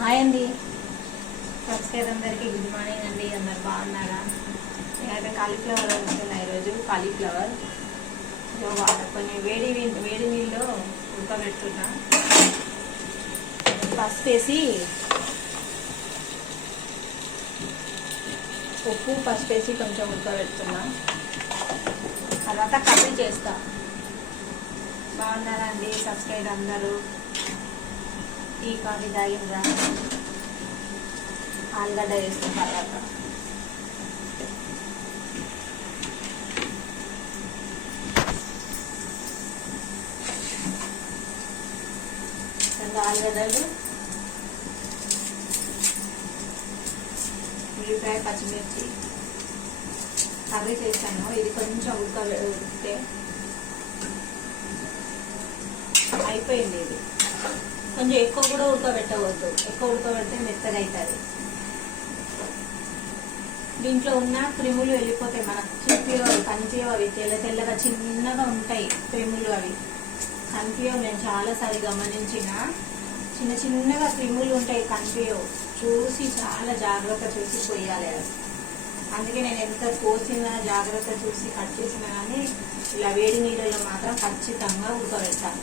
Hi అండి. Subscribe అందరికీ good morning అండి. అందరు బాగున్నారా? నేనైతే కాలీఫ్లవర్ వండుతున్నా ఈరోజు కాలీఫ్లవర్. ఇదిగో వాటర్ వేడి వేడి నీళ్ళు ఉడకబెడుతున్నా. పసుపు వేసి ఉప్పు పసుపు వేసి కొంచెం ఉడకబెడుతున్నా. తర్వాత కర్రీ చేస్తా. బాగున్నారా అండి? సబ్స్క్రైబ్ అందరూ? టీ కాఫీ తాగిండ్రా ఆలుగడ్డ వేసిన తర్వాత రెండు ఆలుగడ్డలు ఉల్లిపాయ పచ్చిమిర్చి కర్రీ చేశాను. ఇది కొంచెం ఉడక ఉడితే అయిపోయింది ఇది. కొంచెం ఎక్కువ కూడా ఉడకబెట్టవద్దు ఎక్కువ ఉడకబెడితే మెత్తగా దీంట్లో ఉన్న క్రిములు వెళ్ళిపోతాయి. మనకు చిప్పియో అవి అవి తెల్ల తెల్లగా చిన్నగా ఉంటాయి క్రిములు అవి. కంచియో నేను చాలాసారి గమనించిన చిన్న చిన్నగా క్రిములు ఉంటాయి కంచియో చూసి చాలా జాగ్రత్త చూసి పోయాలి అవి అందుకే నేను ఎంత కోసినా జాగ్రత్త చూసి కట్ చేసినా కానీ ఇలా వేడి నీళ్ళలో మాత్రం ఖచ్చితంగా ఉడకబెట్టాలి.